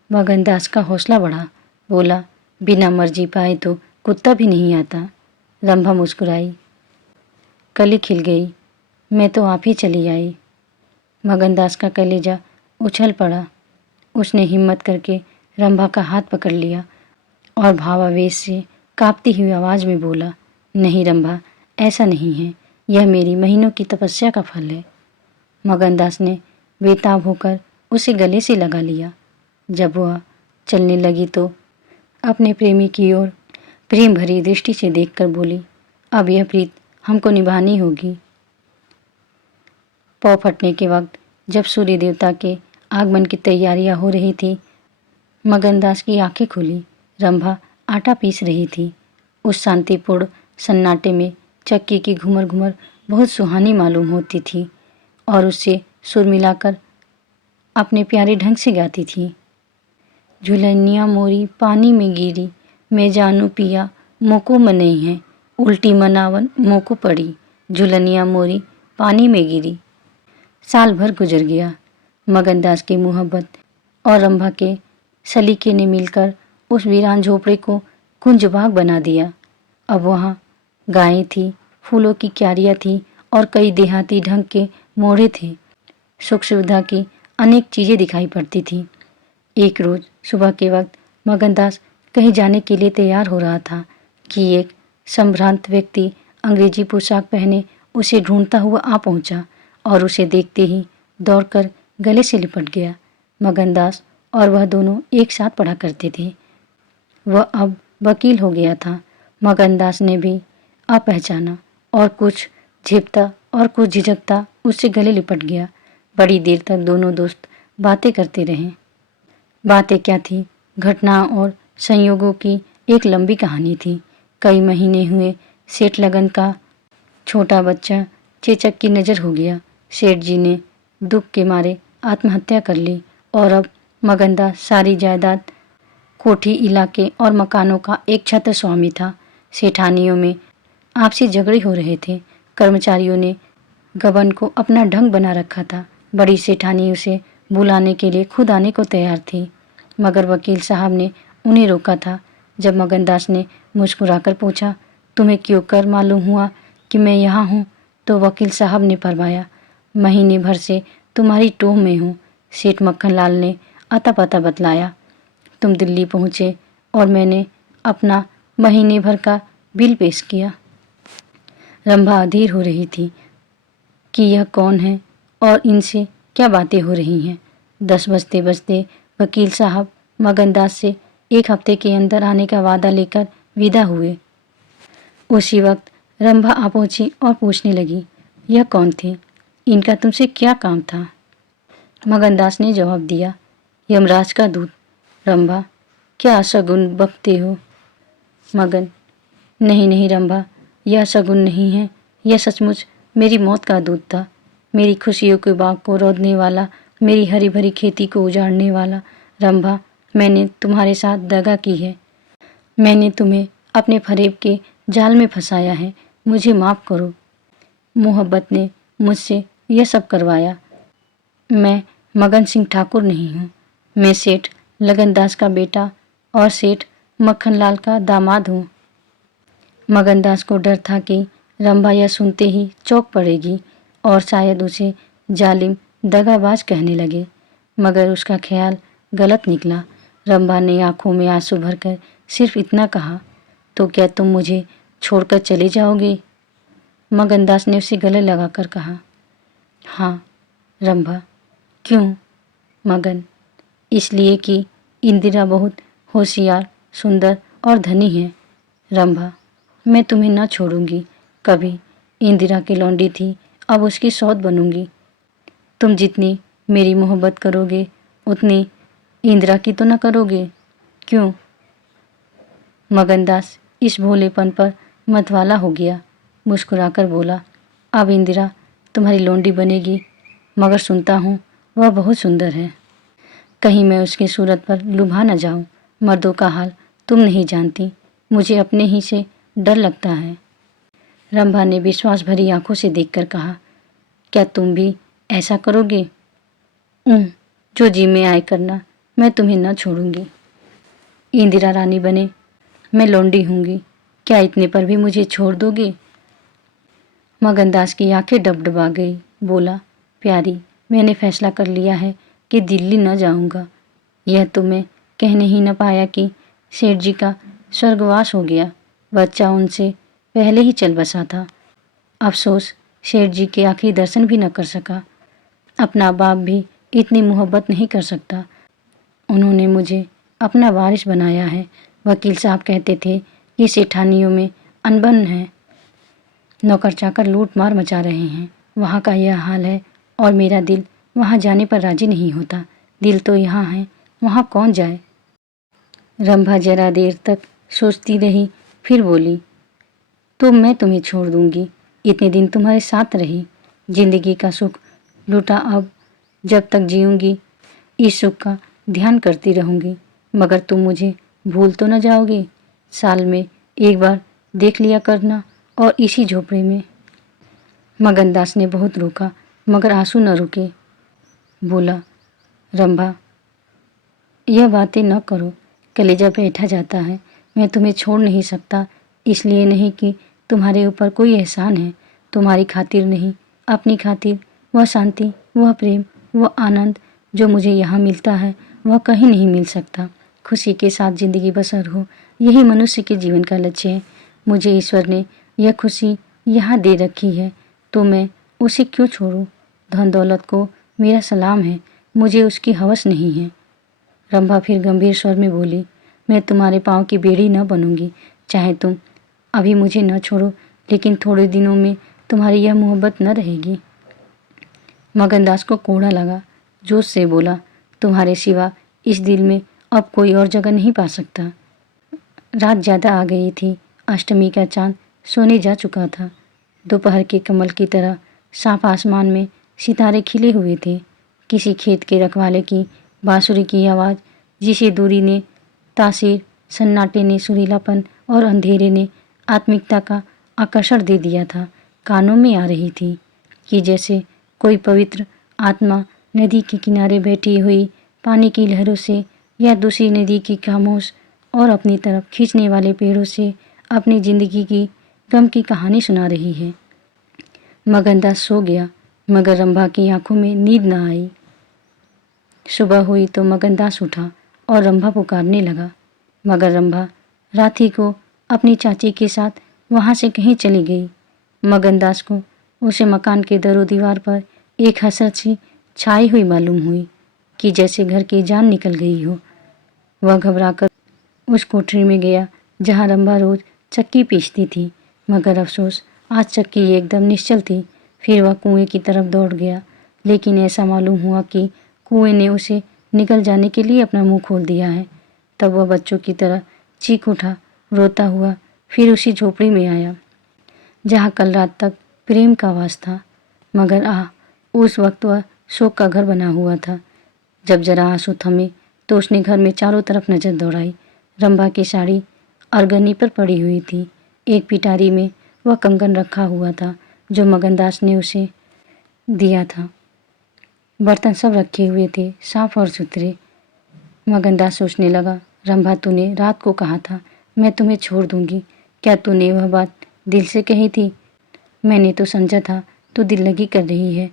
मगनदास का हौसला बढ़ा, बोला, बिना मर्जी पाए तो कुत्ता भी नहीं आता। रंभा मुस्कुराई, कली खिल गई, मैं तो आप ही चली आई। मगनदास का कलेजा उछल पड़ा। उसने हिम्मत करके रंभा का हाथ पकड़ लिया और भावावेश से कांपती हुई आवाज़ में बोला, नहीं रंभा, ऐसा नहीं है, यह मेरी महीनों की तपस्या का फल है। मगनदास ने बेताब होकर उसे गले से लगा लिया। जब वह चलने लगी तो अपने प्रेमी की ओर प्रेम भरी दृष्टि से देखकर बोली, अब यह प्रीत हमको निभानी होगी। पौ फटने के वक्त जब सूर्य देवता के आगमन की तैयारियां हो रही थी, मगनदास की आंखें खुली। रंभा आटा पीस रही थी। उस शांतिपूर्ण सन्नाटे में चक्की की घुमर घुमर बहुत सुहानी मालूम होती थी और उससे सुर मिलाकर अपने प्यारे ढंग से गाती थी। झुलनिया मोरी पानी में गिरी, मैं जानू पिया मोको मनई है, उल्टी मनावन मोको पड़ी, झुलनिया मोरी पानी में गिरी। साल भर गुजर गया। मगनदास की मोहब्बत और रंभा के सलीके ने मिलकर उस वीरान झोपड़े को कुंज बाग बना दिया। अब वहाँ गायें थी, फूलों की क्यारियाँ थी और कई देहाती ढंग के मोड़े थे। सुख सुविधा की अनेक चीज़ें दिखाई पड़ती थी। एक रोज सुबह के वक्त मगनदास कहीं जाने के लिए तैयार हो रहा था कि एक संभ्रांत व्यक्ति अंग्रेजी पोशाक पहने उसे ढूंढता हुआ आ पहुंचा और उसे देखते ही दौड़कर गले से लिपट गया। मगनदास और वह दोनों एक साथ पढ़ा करते थे। वह अब वकील हो गया था। मगनदास ने भी अपहचाना और कुछ झेपता और कुछ झिझकता उससे गले लिपट गया। बड़ी देर तक दोनों दोस्त बातें करते रहे। बातें क्या थी, घटनाओं और संयोगों की एक लंबी कहानी थी। कई महीने हुए सेठ लगन का छोटा बच्चा चेचक की नज़र हो गया। सेठ जी ने दुख के मारे आत्महत्या कर ली और अब मगनदास सारी जायदाद, कोठी, इलाके और मकानों का एक छत्र स्वामी था। सेठानियों में आपसी झगड़े हो रहे थे। कर्मचारियों ने गबन को अपना ढंग बना रखा था। बड़ी सेठानी उसे बुलाने के लिए खुद आने को तैयार थी, मगर वकील साहब ने उन्हें रोका था। जब मगनदास ने मुस्कुराकर पूछा, तुम्हें क्यों कर मालूम हुआ कि मैं यहाँ हूँ, तो वकील साहब ने फरमाया, महीने भर से तुम्हारी टोह में हूँ। सेठ मक्खनलाल ने अता पता बतलाया। तुम दिल्ली पहुँचे और मैंने अपना महीने भर का बिल पेश किया। रंभा अधीर हो रही थी कि यह कौन है और इनसे क्या बातें हो रही हैं। 10 बजते बजते वकील साहब मगनदास से 1 हफ्ते के अंदर आने का वादा लेकर विदा हुए। उसी वक्त रंभा आ पहुंची और पूछने लगी, यह कौन थे? इनका तुमसे क्या काम था? मगनदास ने जवाब दिया, यमराज का दूत। रंभा, क्या सगुन बकते हो? मगन, नहीं नहीं रंभा, यह सगुन नहीं है, यह सचमुच मेरी मौत का दूत था। मेरी खुशियों के बाग को रौंदने वाला, मेरी हरी भरी खेती को उजाड़ने वाला। रंभा, मैंने तुम्हारे साथ दगा की है। मैंने तुम्हें अपने फरेब के जाल में फंसाया है। मुझे माफ़ करो। मोहब्बत ने मुझसे यह सब करवाया। मैं मगन सिंह ठाकुर नहीं हूँ। मैं सेठ लगनदास का बेटा और सेठ मक्खनलाल का दामाद हूँ। मगनदास को डर था कि रंभा यह सुनते ही चौंक पड़ेगी और शायद उसे जालिम दगाबाज कहने लगे, मगर उसका ख्याल गलत निकला। रंभा ने आंखों में आंसू भरकर सिर्फ इतना कहा, तो क्या तुम मुझे छोड़कर चले जाओगे? मगनदास ने उसे गले लगाकर कहा, हाँ रंभा। क्यों? मगन, इसलिए कि इंदिरा बहुत होशियार, सुंदर और धनी है। रंभा, मैं तुम्हें न छोड़ूंगी कभी। इंदिरा की लौंडी थी, अब उसकी सौत बनूंगी। तुम जितनी मेरी मोहब्बत करोगे उतनी इंदिरा की तो न करोगे, क्यों? मगनदास इस भोलेपन पर मतवाला हो गया। मुस्कुराकर बोला, अब इंदिरा तुम्हारी लौंडी बनेगी, मगर सुनता हूँ वह बहुत सुंदर है। कहीं मैं उसकी सूरत पर लुभा न जाऊँ। मर्दों का हाल तुम नहीं जानती, मुझे अपने ही से डर लगता है। रंभा ने विश्वास भरी आंखों से देखकर कहा, क्या तुम भी ऐसा करोगे? जो जी में आए करना, मैं तुम्हें न छोड़ूंगी। इंदिरा रानी बने, मैं लौंडी हूँगी, क्या इतने पर भी मुझे छोड़ दोगे? मगनदास की आंखें डबडबा गई। बोला, प्यारी, मैंने फैसला कर लिया है कि दिल्ली न जाऊंगा। यह तो मैं कहने ही न पाया कि सेठ जी का स्वर्गवास हो गया। बच्चा उनसे पहले ही चल बसा था। अफसोस सेठ जी के आखिरी दर्शन भी न कर सका। अपना बाप भी इतनी मोहब्बत नहीं कर सकता। उन्होंने मुझे अपना वारिस बनाया है। वकील साहब कहते थे कि सेठानियों में अनबन है, नौकर चाकर लूट मार मचा रहे हैं। वहाँ का यह हाल है और मेरा दिल वहाँ जाने पर राजी नहीं होता। दिल तो यहाँ है, वहाँ कौन जाए? रंभा जरा देर तक सोचती रही, फिर बोली, तो मैं तुम्हें छोड़ दूंगी। इतने दिन तुम्हारे साथ रही, जिंदगी का सुख लूटा। अब जब तक जीऊंगी इस सुख का ध्यान करती रहूंगी, मगर तुम मुझे भूल तो न जाओगे? साल में एक बार देख लिया करना, और इसी झोपड़े में। मगनदास ने बहुत रोका, मगर आंसू न रुके। बोला, रंभा, यह बातें न करो, कलेजा बैठा जाता है। मैं तुम्हें छोड़ नहीं सकता, इसलिए नहीं कि तुम्हारे ऊपर कोई एहसान है। तुम्हारी खातिर नहीं, अपनी खातिर। वह शांति, वह प्रेम, वह आनंद जो मुझे यहाँ मिलता है, वह कहीं नहीं मिल सकता। खुशी के साथ ज़िंदगी बसर हो, यही मनुष्य के जीवन का लक्ष्य है। मुझे ईश्वर ने यह खुशी यहाँ दे रखी है तो मैं उसे क्यों छोड़ूं? धन दौलत को मेरा सलाम है, मुझे उसकी हवस नहीं है। रंभा फिर गंभीर स्वर में बोली, मैं तुम्हारे पाँव की बेड़ी न बनूंगी, चाहे तुम अभी मुझे न छोड़ो, लेकिन थोड़े दिनों में तुम्हारी यह मोहब्बत न रहेगी। मगनदास को कोड़ा लगा, जोश से बोला, तुम्हारे सिवा इस दिल में अब कोई और जगह नहीं पा सकता। रात ज़्यादा आ गई थी, अष्टमी का चांद सोने जा चुका था। दोपहर के कमल की तरह साफ आसमान में सितारे खिले हुए थे। किसी खेत के रखवाले की बांसुरी की आवाज़, जिसे दूरी ने तासीर, सन्नाटे ने सुरीलापन और अंधेरे ने आत्मिकता का आकर्षण दे दिया था, कानों में आ रही थी कि जैसे कोई पवित्र आत्मा नदी के किनारे बैठी हुई पानी की लहरों से या दूसरी नदी की खामोश और अपनी तरफ खींचने वाले पेड़ों से अपनी जिंदगी की गम की कहानी सुना रही है। मगनदास सो गया, मगर रंभा की आंखों में नींद न आई। सुबह हुई तो मगनदास उठा और रंभा पुकारने लगा, मगर रंभा राठी को अपनी चाची के साथ वहाँ से कहीं चली गई। मगनदास को उसे मकान के दरो दीवार पर एक हसरत सी छाई हुई मालूम हुई कि जैसे घर की जान निकल गई हो। वह घबराकर उस कोठरी में गया जहाँ रंभा रोज चक्की पीसती थी, मगर अफसोस आज चक्की एकदम निश्चल थी। फिर वह कुएं की तरफ दौड़ गया, लेकिन ऐसा मालूम हुआ कि कुएं ने उसे निकल जाने के लिए अपना मुंह खोल दिया है। तब वह बच्चों की तरह चीख उठा, रोता हुआ फिर उसी झोपड़ी में आया जहाँ कल रात तक प्रेम का वास था, मगर उस वक्त वह शोक का घर बना हुआ था। जब जरा आंसू थमे तो उसने घर में चारों तरफ नजर दौड़ाई। रंभा की साड़ी अरगनी पर पड़ी हुई थी। एक पिटारी में वह कंगन रखा हुआ था जो मगनदास ने उसे दिया था। बर्तन सब रखे हुए थे, साफ और सुथरे। मगनदास सोचने लगा, रंभा तूने रात को कहा था मैं तुम्हें छोड़ दूंगी, क्या तूने वह बात दिल से कही थी? मैंने तो समझा था तू दिल लगी कर रही है,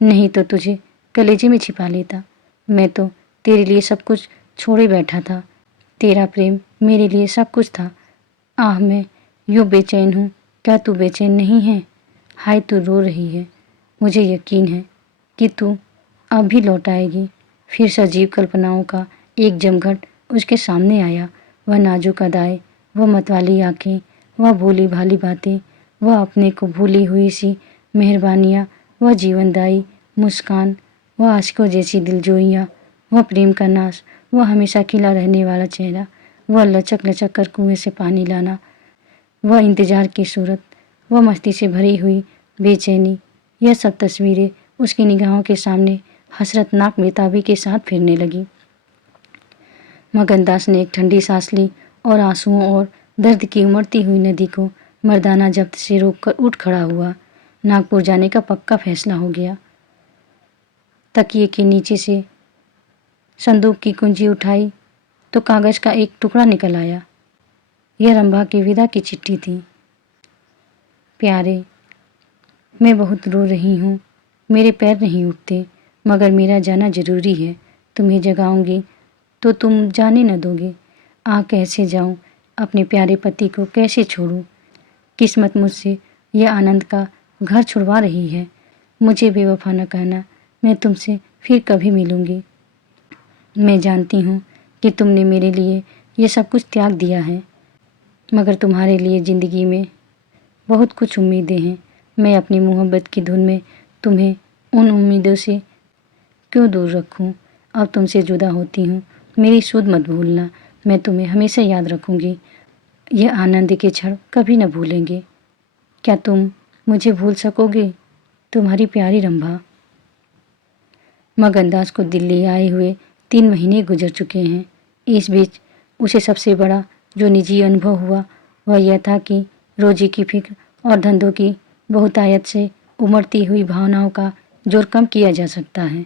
नहीं तो तुझे कलेजे में छिपा लेता। मैं तो तेरे लिए सब कुछ छोड़े बैठा था, तेरा प्रेम मेरे लिए सब कुछ था। मैं यूँ बेचैन हूँ, क्या तू बेचैन नहीं है? हाय तू रो रही है, मुझे यकीन है कि तू अब भी लौट आएगी। फिर सजीव कल्पनाओं का एक जमघट उसके सामने आया। वह नाजुक अदाएं, वह मतवाली आंखें, वह भोली भाली बातें, वह अपने को भूली हुई सी मेहरबानियाँ, वह जीवनदायी मुस्कान, वह आशिकों जैसी दिलजोइयाँ, वह प्रेम का नाश, वह हमेशा खिला रहने वाला चेहरा, वह लचक लचक कर कुएं से पानी लाना, वह इंतजार की सूरत, वह मस्ती से भरी हुई बेचैनी, यह सब तस्वीरें उसकी निगाहों के सामने हसरतनाक बेताबी के साथ फिरने लगी। मगनदास ने एक ठंडी सांस ली और आंसुओं और दर्द की उमड़ती हुई नदी को मर्दाना जब्त से रोककर उठ खड़ा हुआ। नागपुर जाने का पक्का फैसला हो गया। तकिए के नीचे से संदूक की कुंजी उठाई तो कागज का एक टुकड़ा निकल आया। यह रंभा की विदा की चिट्ठी थी। प्यारे, मैं बहुत रो रही हूँ, मेरे पैर नहीं उठते, मगर मेरा जाना जरूरी है। तुम्हें जगाऊंगी तो तुम जाने न दोगे। कैसे जाऊं, अपने प्यारे पति को कैसे छोड़ूं? किस्मत मुझसे यह आनंद का घर छुड़वा रही है। मुझे बेवफा न कहना, मैं तुमसे फिर कभी मिलूंगी। मैं जानती हूँ कि तुमने मेरे लिए ये सब कुछ त्याग दिया है, मगर तुम्हारे लिए ज़िंदगी में बहुत कुछ उम्मीदें हैं। मैं अपनी मोहब्बत की धुन में तुम्हें उन उम्मीदों से क्यों दूर रखूं? अब तुमसे जुदा होती हूँ, मेरी सुध मत भूलना, मैं तुम्हें हमेशा याद रखूंगी। यह आनंद के क्षण कभी न भूलेंगे। क्या तुम मुझे भूल सकोगे? तुम्हारी प्यारी रंभा। मगनदास को दिल्ली आए हुए 3 महीने गुजर चुके हैं। इस बीच उसे सबसे बड़ा जो निजी अनुभव हुआ वह यह था कि रोजी की फिक्र और धंधों की बहुतायत से उमड़ती हुई भावनाओं का जोर कम किया जा सकता है।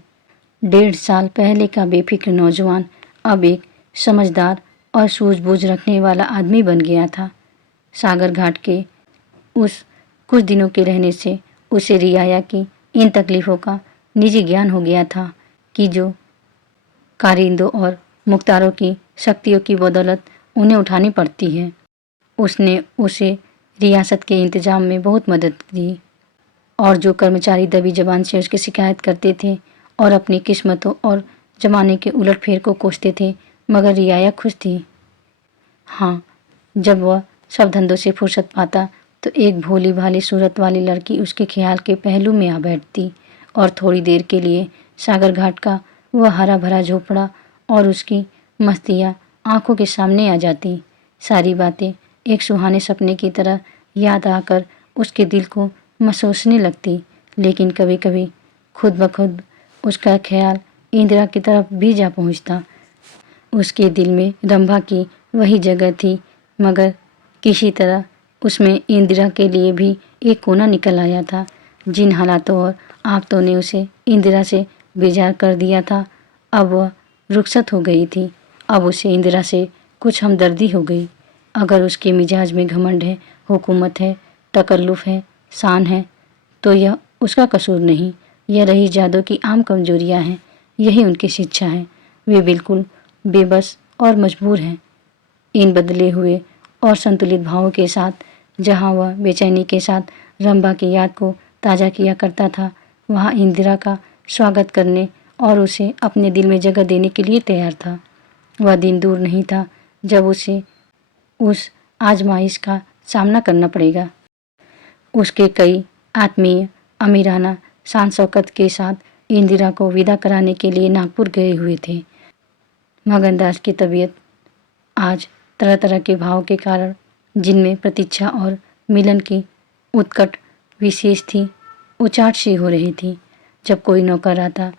1.5 साल पहले का बेफिक्र नौजवान अब एक समझदार और सूझबूझ रखने वाला आदमी बन गया था। सागर घाट के उस कुछ दिनों के रहने से उसे रियाया की इन तकलीफ़ों का निजी ज्ञान हो गया था कि जो कारिंदों और मुख्तारों की शक्तियों की बदौलत उन्हें उठानी पड़ती है। उसने उसे रियासत के इंतजाम में बहुत मदद दी और जो कर्मचारी दबी जबान से उसकी शिकायत करते थे और अपनी किस्मतों और जमाने के उलटफेर को कोसते थे, मगर रियाया खुश थी। हाँ, जब वह सब धंधों से फुर्सत पाता तो एक भोली भाली सूरत वाली लड़की उसके ख्याल के पहलू में आ बैठती और थोड़ी देर के लिए सागर घाट का वह हरा भरा झोपड़ा और उसकी मस्तियाँ आंखों के सामने आ जाती। सारी बातें एक सुहाने सपने की तरह याद आकर उसके दिल को महसूसने लगती, लेकिन कभी कभी खुद ब खुद उसका ख्याल इंदिरा की तरफ भी जा पहुंचता। उसके दिल में रंभा की वही जगह थी, मगर किसी तरह उसमें इंदिरा के लिए भी एक कोना निकल आया था। जिन हालातों और आफतों ने उसे इंदिरा से बेजार कर दिया था, अब वह रुखसत हो गई थी। अब उसे इंदिरा से कुछ हमदर्दी हो गई। अगर उसके मिजाज में घमंड है, हुकूमत है, तकल्लुफ़ है, शान है, तो यह उसका कसूर नहीं, यह रही जादू की आम कमजोरियां हैं। यही उनकी शिक्षा है। वे बिल्कुल बेबस और मजबूर हैं। इन बदले हुए और संतुलित भावों के साथ जहाँ वह बेचैनी के साथ रंभा की याद को ताज़ा किया करता था, वहाँ इंदिरा का स्वागत करने और उसे अपने दिल में जगह देने के लिए तैयार था। वह दिन दूर नहीं था जब उसे उस आजमाइश का सामना करना पड़ेगा। उसके कई आत्मीय अमीराना शान शौकत के साथ इंदिरा को विदा कराने के लिए नागपुर गए हुए थे। मगनदास की तबीयत आज तरह तरह के भाव के कारण, जिनमें प्रतीक्षा और मिलन की उत्कट विशेष थी, उचाट सी हो रही थी। जब कोई नौकर आता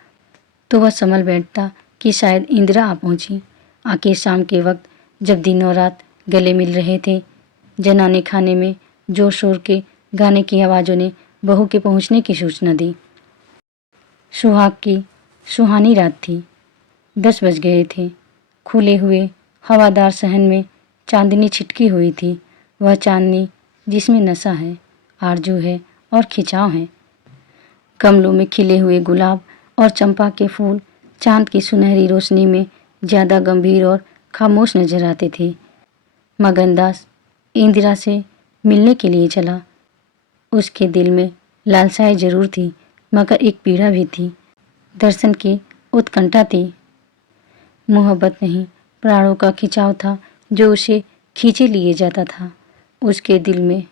तो वह संभल बैठता कि शायद इंदिरा आ पहुंची। आखिर शाम के वक्त जब दिन और रात गले मिल रहे थे, जनाने खाने में जोर शोर के गाने की आवाज़ों ने बहू के पहुंचने की सूचना दी। सुहाग की सुहानी रात थी। 10 बज गए थे। खुले हुए हवादार सहन में चांदनी छिटकी हुई थी। वह चांदनी जिसमें नशा है, आरजू है और खिंचाव है। गमलों में खिले हुए गुलाब और चंपा के फूल चांद की सुनहरी रोशनी में ज़्यादा गंभीर और खामोश नजर आते थे। मगनदास इंदिरा से मिलने के लिए चला। उसके दिल में लालसाएं जरूर थी, मगर एक पीड़ा भी थी। दर्शन की उत्कंठा थी। मोहब्बत नहीं, प्राणों का खिंचाव था जो उसे खींचे लिए जाता था। उसके दिल में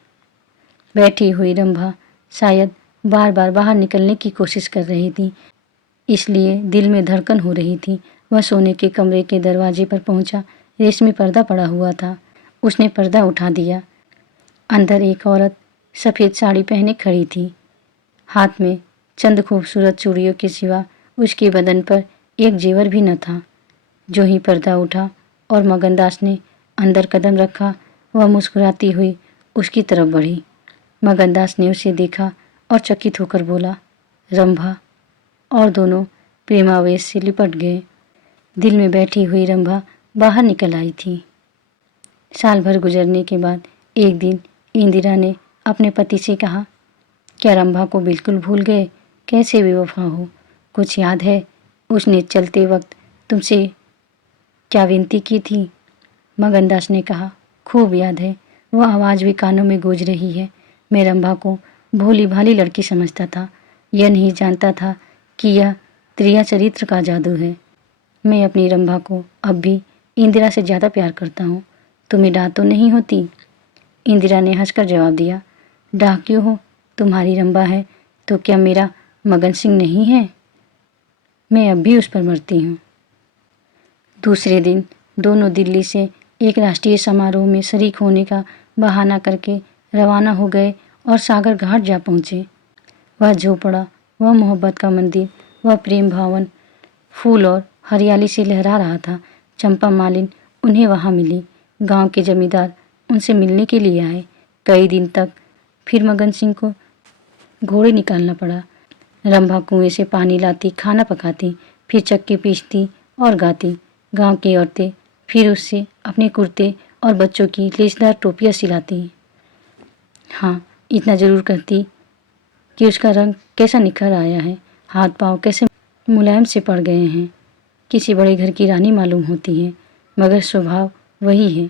बैठी हुई रंभा शायद बार बार बाहर निकलने की कोशिश कर रही थी, इसलिए दिल में धड़कन हो रही थी। वह सोने के कमरे के दरवाजे पर पहुंचा। रेशमी पर्दा पड़ा हुआ था। उसने पर्दा उठा दिया। अंदर एक औरत सफ़ेद साड़ी पहने खड़ी थी। हाथ में चंद खूबसूरत चूड़ियों के सिवा उसके बदन पर एक जेवर भी न था। जो ही पर्दा उठा और मगनदास ने अंदर कदम रखा, वह मुस्कुराती हुई उसकी तरफ बढ़ी। मगनदास ने उसे देखा और चकित होकर बोला, रंभा, और दोनों प्रेमावेश से लिपट गए। दिल में बैठी हुई रंभा बाहर निकल आई थी। साल भर गुजरने के बाद एक दिन इंदिरा ने अपने पति से कहा, क्या रंभा को बिल्कुल भूल गए? कैसे बेवफा हो? कुछ याद है? उसने चलते वक्त तुमसे क्या विनती की थी? मगनदास ने कहा, खूब याद है। वह आवाज़ भी कानों में गूंज रही है। मैं रंभा को भोली भाली लड़की समझता था। यह नहीं जानता था कि यह त्रिया चरित्र का जादू है। मैं अपनी रंभा को अब भी इंदिरा से ज़्यादा प्यार करता हूँ। तुम्हें डाह तो नहीं होती? इंदिरा ने हंसकर जवाब दिया, डाह क्यों हो? तुम्हारी रंभा है तो क्या मेरा मगन सिंह नहीं है? मैं अब भी उस पर मरती हूँ। दूसरे दिन दोनों दिल्ली से एक राष्ट्रीय समारोह में शरीक होने का बहाना करके रवाना हो गए और सागर घाट जा पहुँचे। वह झोपड़ा, वह मोहब्बत का मंदिर, वह प्रेम भावन फूल और हरियाली से लहरा रहा था। चंपा मालिन उन्हें वहाँ मिली। गांव के जमींदार उनसे मिलने के लिए आए। कई दिन तक फिर मगन सिंह को घोड़े निकालना पड़ा। रंभा कुएं से पानी लाती, खाना पकाती, फिर चक्की पीसती और गाती। गांव की औरतें फिर उससे अपने कुर्ते और बच्चों की लेसदार टोपियाँ सिलाती। हाँ, इतना ज़रूर कहती कि उसका रंग कैसा निखर आया है, हाथ पांव कैसे मुलायम से पड़ गए हैं। किसी बड़े घर की रानी मालूम होती है, मगर स्वभाव वही है,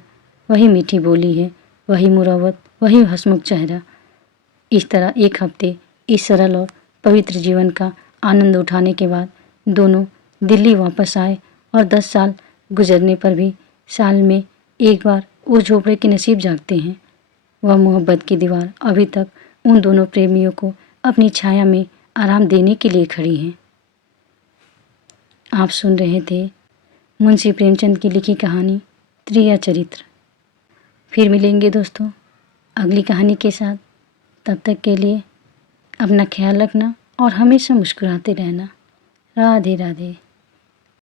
वही मीठी बोली है, वही मुरव्वत, वही हंसमुख चेहरा। इस तरह एक हफ्ते इस सरल और पवित्र जीवन का आनंद उठाने के बाद दोनों दिल्ली वापस आए और 10 साल गुजरने पर भी साल में एक बार वो झोपड़े के नसीब जागते हैं। वह मोहब्बत की दीवार अभी तक उन दोनों प्रेमियों को अपनी छाया में आराम देने के लिए खड़ी है। आप सुन रहे थे मुंशी प्रेमचंद की लिखी कहानी त्रिया चरित्र। फिर मिलेंगे दोस्तों अगली कहानी के साथ। तब तक के लिए अपना ख्याल रखना और हमेशा मुस्कुराते रहना। राधे राधे।